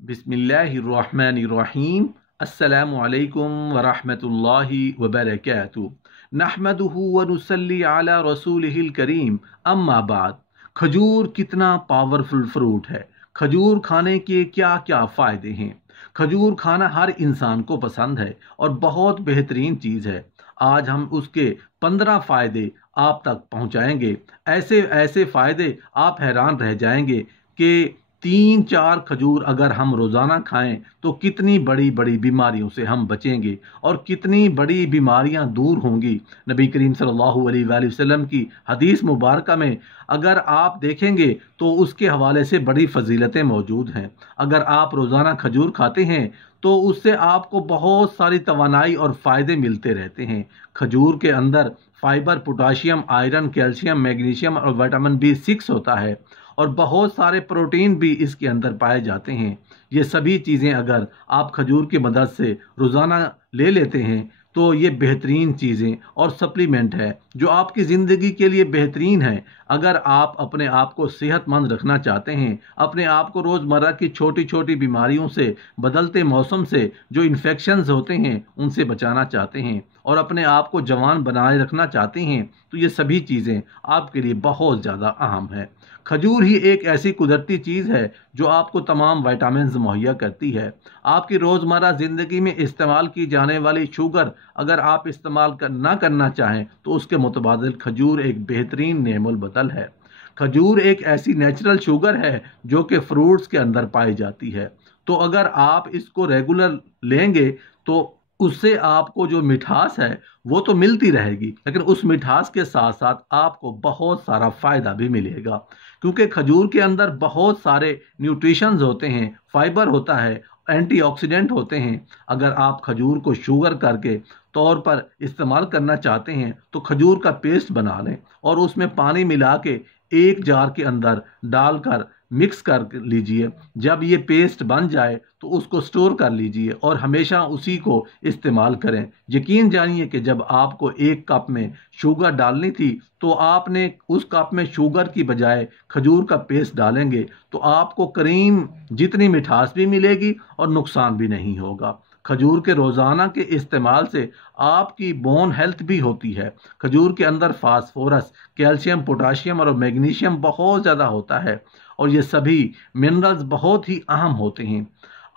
बिस्मिल्लाहिर्रहमानिर्रहीम। अस्सलामु अलैकुम वरहमतुल्लाहि वबरकातुहू। नहमदुहु व नुसल्ली अला रसूलिहिल करीम। अम्मा बाद। खजूर कितना पावरफुल फ्रूट है। खजूर खाने के क्या क्या फ़ायदे हैं। खजूर खाना हर इंसान को पसंद है और बहुत बेहतरीन चीज़ है। आज हम उसके 15 फ़ायदे आप तक पहुंचाएंगे। ऐसे ऐसे फ़ायदे आप हैरान रह जाएंगे कि 3-4 खजूर अगर हम रोज़ाना खाएं तो कितनी बड़ी बड़ी बीमारियों से हम बचेंगे और कितनी बड़ी बीमारियां दूर होंगी। नबी करीम सल्लल्लाहु अलैहि वसल्लम की हदीस मुबारक में अगर आप देखेंगे तो उसके हवाले से बड़ी फजीलतें मौजूद हैं। अगर आप रोज़ाना खजूर खाते हैं तो उससे आपको बहुत सारी तवानाई और फ़ायदे मिलते रहते हैं। खजूर के अंदर fibre, potassium, iron, calcium, magnesium और विटामिन B6 होता है और बहुत सारे प्रोटीन भी इसके अंदर पाए जाते हैं। ये सभी चीज़ें अगर आप खजूर की मदद से रोज़ाना ले लेते हैं तो ये बेहतरीन चीज़ें और सप्लीमेंट है जो आपकी ज़िंदगी के लिए बेहतरीन है। अगर आप अपने आप को सेहतमंद रखना चाहते हैं, अपने आप को रोज़मर्रा की छोटी छोटी बीमारियों से, बदलते मौसम से जो इन्फेक्शंस होते हैं उनसे बचाना चाहते हैं और अपने आप को जवान बनाए रखना चाहते हैं तो ये सभी चीज़ें आपके लिए बहुत ज़्यादा अहम है। खजूर ही एक ऐसी कुदरती चीज़ है जो आपको तमाम विटामिन्स मुहैया करती है। आपकी रोज़मर्रा ज़िंदगी में इस्तेमाल की जाने वाली शुगर अगर आप इस्तेमाल ना करना चाहें तो उसके मुतबादिल खजूर एक बेहतरीन नेमुल बदल है। खजूर एक ऐसी नेचुरल शुगर है जो कि फ्रूट्स के अंदर पाई जाती है। तो अगर आप इसको रेगुलर लेंगे तो उससे आपको जो मिठास है वो तो मिलती रहेगी, लेकिन उस मिठास के साथ साथ आपको बहुत सारा फ़ायदा भी मिलेगा क्योंकि खजूर के अंदर बहुत सारे न्यूट्रिशंस होते हैं, फाइबर होता है, एंटीऑक्सीडेंट होते हैं। अगर आप खजूर को शुगर करके तौर पर इस्तेमाल करना चाहते हैं तो खजूर का पेस्ट बना लें और उसमें पानी मिला के एक जार के अंदर डालकर मिक्स कर लीजिए। जब ये पेस्ट बन जाए तो उसको स्टोर कर लीजिए और हमेशा उसी को इस्तेमाल करें। यकीन जानिए कि जब आपको एक कप में शुगर डालनी थी तो आपने उस कप में शुगर की बजाय खजूर का पेस्ट डालेंगे तो आपको करीम जितनी मिठास भी मिलेगी और नुकसान भी नहीं होगा। खजूर के रोज़ाना के इस्तेमाल से आपकी बोन हेल्थ भी होती है। खजूर के अंदर फास्फोरस, कैल्शियम, पोटाशियम और मैग्नीशियम बहुत ज़्यादा होता है और ये सभी मिनरल्स बहुत ही अहम होते हैं।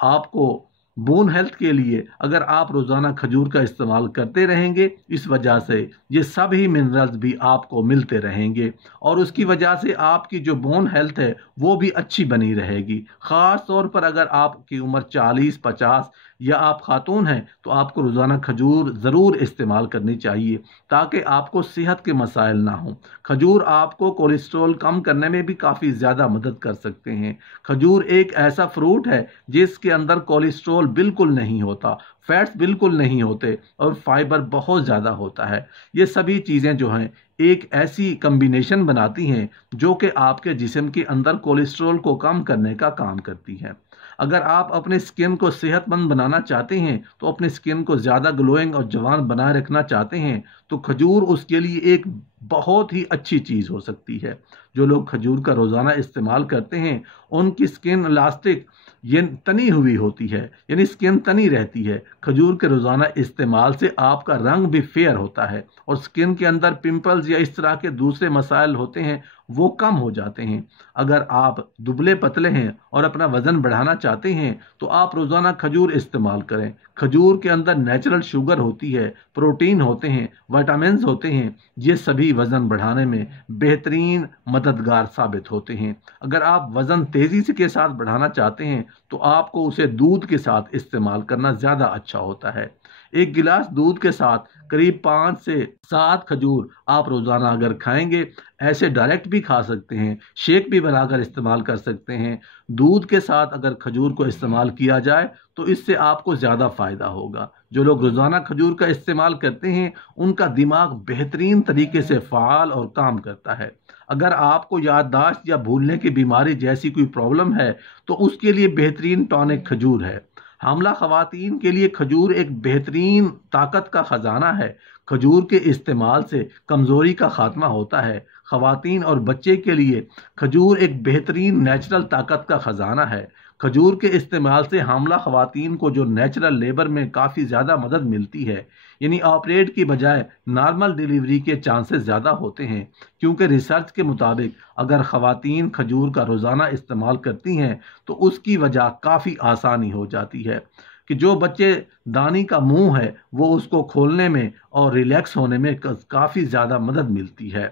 आपको बोन हेल्थ के लिए अगर आप रोज़ाना खजूर का इस्तेमाल करते रहेंगे इस वजह से ये सभी मिनरल्स भी आपको मिलते रहेंगे और उसकी वजह से आपकी जो बोन हेल्थ है वो भी अच्छी बनी रहेगी। ख़ास तौर पर अगर आपकी उम्र 40-50 या आप खातून हैं तो आपको रोज़ाना खजूर ज़रूर इस्तेमाल करनी चाहिए ताकि आपको सेहत के मसाइल ना हों। खजूर आपको कोलेस्ट्रॉल कम करने में भी काफ़ी ज़्यादा मदद कर सकते हैं। खजूर एक ऐसा फ्रूट है जिसके अंदर कोलेस्ट्रॉल बिल्कुल नहीं होता, फैट्स बिल्कुल नहीं होते और फाइबर बहुत ज़्यादा होता है। ये सभी चीज़ें जो हैं एक ऐसी कम्बिनेशन बनाती हैं जो कि आपके जिस्म के अंदर कोलेस्ट्रॉल को कम करने का काम करती है। अगर आप अपने स्किन को सेहतमंद बनाना चाहते हैं तो अपने स्किन को ज़्यादा ग्लोइंग और जवान बनाए रखना चाहते हैं तो खजूर उसके लिए एक बहुत ही अच्छी चीज़ हो सकती है। जो लोग खजूर का रोज़ाना इस्तेमाल करते हैं उनकी स्किन इलास्टिक ये तनी हुई होती है, यानी स्किन तनी रहती है। खजूर के रोज़ाना इस्तेमाल से आपका रंग भी फेयर होता है और स्किन के अंदर पिंपल्स या इस तरह के दूसरे मसाइल होते हैं वो कम हो जाते हैं। अगर आप दुबले पतले हैं और अपना वज़न बढ़ाना चाहते हैं तो आप रोज़ाना खजूर इस्तेमाल करें। खजूर के अंदर नेचुरल शुगर होती है, प्रोटीन होते हैं, विटामिन्स होते हैं, ये सभी वज़न बढ़ाने में बेहतरीन मददगार साबित होते हैं। अगर आप वज़न तेज़ी से के साथ बढ़ाना चाहते हैं तो आपको उसे दूध के साथ इस्तेमाल करना ज़्यादा अच्छा होता है। एक गिलास दूध के साथ करीब 5 से 7 खजूर आप रोज़ाना अगर खाएंगे, ऐसे डायरेक्ट भी खा सकते हैं, शेक भी बनाकर इस्तेमाल कर सकते हैं। दूध के साथ अगर खजूर को इस्तेमाल किया जाए तो इससे आपको ज़्यादा फ़ायदा होगा। जो लोग रोज़ाना खजूर का इस्तेमाल करते हैं उनका दिमाग बेहतरीन तरीके से फ़ाल और काम करता है। अगर आपको याददाश्त या भूलने की बीमारी जैसी कोई प्रॉब्लम है तो उसके लिए बेहतरीन टॉनिक खजूर है। हामला ख़वातीन के लिए खजूर एक बेहतरीन ताकत का ख़जाना है। खजूर के इस्तेमाल से कमज़ोरी का ख़ात्मा होता है। ख़वातीन और बच्चे के लिए खजूर एक बेहतरीन नेचुरल ताकत का ख़जाना है। खजूर के इस्तेमाल से हामला ख़वातीन को जो नेचुरल लेबर में काफ़ी ज़्यादा मदद मिलती है, यानी ऑपरेट की बजाय नॉर्मल डिलीवरी के चांसेस ज़्यादा होते हैं, क्योंकि रिसर्च के मुताबिक अगर ख़वातीन खजूर का रोज़ाना इस्तेमाल करती हैं तो उसकी वजह काफ़ी आसानी हो जाती है कि जो बच्चे दानी का मुंह है वो उसको खोलने में और रिलैक्स होने में काफ़ी ज़्यादा मदद मिलती है।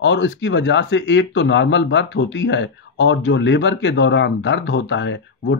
और इसकी वजह से एक तो नॉर्मल बर्थ होती है और जो लेबर के दौरान दर्द होता है, वो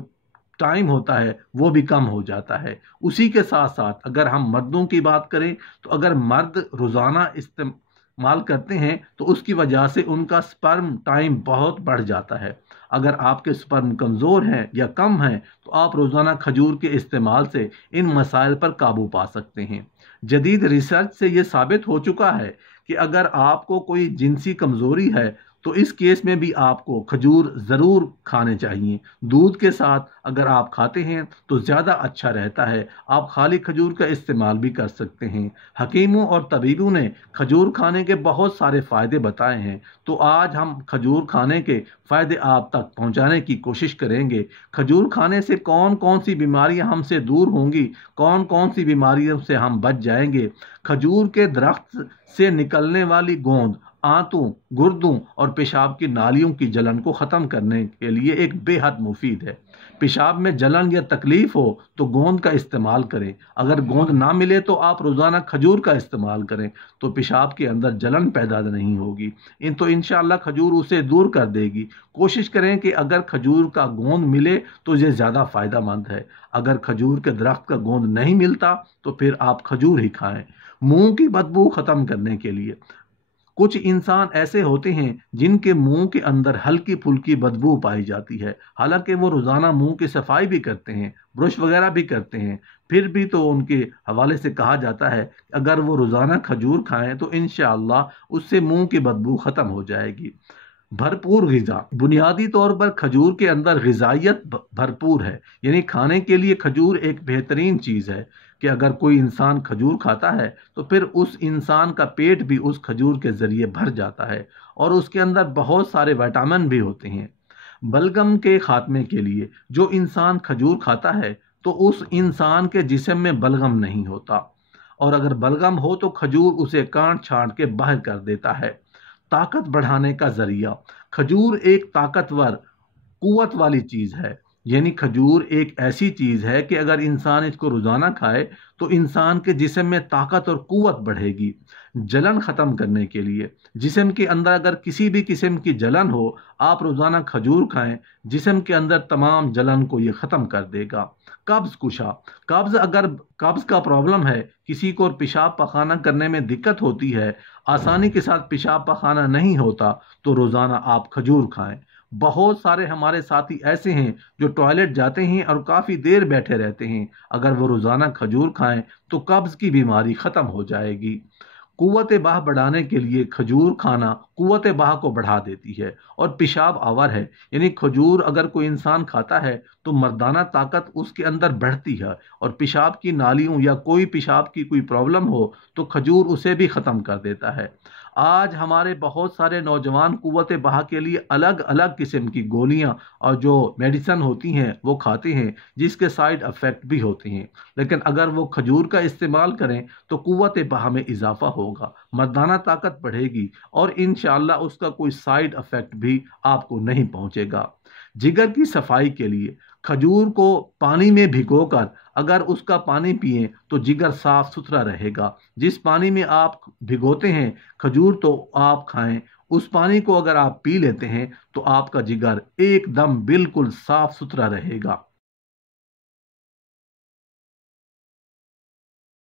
टाइम होता है, वो भी कम हो जाता है। उसी के साथ साथ अगर हम मर्दों की बात करें तो अगर मर्द रोज़ाना इस्तेमाल करते हैं तो उसकी वजह से उनका स्पर्म टाइम बहुत बढ़ जाता है। अगर आपके स्पर्म कमज़ोर हैं या कम हैं तो आप रोज़ाना खजूर के इस्तेमाल से इन मसाइल पर काबू पा सकते हैं। जदीद रिसर्च से ये साबित हो चुका है कि अगर आपको कोई जिनसी कमज़ोरी है तो इस केस में भी आपको खजूर ज़रूर खाने चाहिए। दूध के साथ अगर आप खाते हैं तो ज़्यादा अच्छा रहता है। आप खाली खजूर का इस्तेमाल भी कर सकते हैं। हकीमों और तबीबों ने खजूर खाने के बहुत सारे फ़ायदे बताए हैं, तो आज हम खजूर खाने के फ़ायदे आप तक पहुंचाने की कोशिश करेंगे। खजूर खाने से कौन कौन सी बीमारियां हमसे दूर होंगी, कौन कौन सी बीमारियों से हम बच जाएंगे। खजूर के दरख्त से निकलने वाली गोंद आंतों, गुर्दों और पेशाब की नालियों की जलन को ख़त्म करने के लिए एक बेहद मुफीद है। पेशाब में जलन या तकलीफ हो तो गोंद का इस्तेमाल करें। अगर गोंद ना मिले तो आप रोज़ाना खजूर का इस्तेमाल करें, तो पेशाब के अंदर जलन पैदा नहीं होगी। तो इंशाअल्लाह खजूर उसे दूर कर देगी। कोशिश करें कि अगर खजूर का गोंद मिले तो ये ज़्यादा फ़ायदा मंद है। अगर खजूर के दरख्त का गोंद नहीं मिलता तो फिर आप खजूर ही खाएं। मुंह की बदबू ख़त्म करने के लिए कुछ इंसान ऐसे होते हैं जिनके मुंह के अंदर हल्की फुल्की बदबू पाई जाती है, हालांकि वो रोजाना मुंह की सफाई भी करते हैं, ब्रश वगैरह भी करते हैं, फिर भी तो उनके हवाले से कहा जाता है अगर वो रोजाना खजूर खाएं तो इंशाअल्लाह उससे मुंह की बदबू खत्म हो जाएगी। भरपूर ग़िज़ा, बुनियादी तौर पर खजूर के अंदर ग़िज़ाइयत भरपूर है, यानी खाने के लिए खजूर एक बेहतरीन चीज़ है कि अगर कोई इंसान खजूर खाता है तो फिर उस इंसान का पेट भी उस खजूर के ज़रिए भर जाता है और उसके अंदर बहुत सारे विटामिन भी होते हैं। बलगम के खात्मे के लिए जो इंसान खजूर खाता है तो उस इंसान के जिस्म में बलगम नहीं होता, और अगर बलगम हो तो खजूर उसे काट छांट के बाहर कर देता है। ताकत बढ़ाने का जरिया, खजूर एक ताकतवर कुव्वत वाली चीज है, यानी खजूर एक ऐसी चीज है कि अगर इंसान इसको रोजाना खाए तो इंसान के जिस्म में ताकत और कुव्वत बढ़ेगी। जलन खत्म करने के लिए, जिस्म के अंदर अगर किसी भी किस्म की जलन हो, आप रोजाना खजूर खाएं, जिस्म के अंदर तमाम जलन को ये खत्म कर देगा। कब्ज कुशा, अगर कब्ज का प्रॉब्लम है, किसी को पेशाब पखाना करने में दिक्कत होती है, आसानी के साथ पेशाब पखाना नहीं होता, तो रोजाना आप खजूर खाएं। बहुत सारे हमारे साथी ऐसे हैं जो टॉयलेट जाते हैं और काफी देर बैठे रहते हैं, अगर वो रोजाना खजूर खाएं तो कब्ज की बीमारी खत्म हो जाएगी। कुव्वत बाह बढ़ाने के लिए खजूर खाना कुव्वत बाह को बढ़ा देती है और पेशाब आवर है, यानी खजूर अगर कोई इंसान खाता है तो मर्दाना ताकत उसके अंदर बढ़ती है और पेशाब की नालियों या कोई पेशाब की कोई प्रॉब्लम हो तो खजूर उसे भी ख़त्म कर देता है। आज हमारे बहुत सारे नौजवान कुव्वत बाह के लिए अलग अलग किस्म की गोलियां और जो मेडिसन होती हैं वो खाते हैं, जिसके साइड इफ़ेक्ट भी होते हैं, लेकिन अगर वो खजूर का इस्तेमाल करें तो कुव्वत बाह में इजाफा होगा, मर्दाना ताकत बढ़ेगी और इंशाअल्लाह उसका कोई साइड इफेक्ट भी आपको नहीं पहुंचेगा। जिगर की सफाई के लिए खजूर को पानी में भिगोकर अगर उसका पानी पिएं तो जिगर साफ सुथरा रहेगा। जिस पानी में आप भिगोते हैं खजूर तो आप खाएं, उस पानी को अगर आप पी लेते हैं तो आपका जिगर एकदम बिल्कुल साफ सुथरा रहेगा।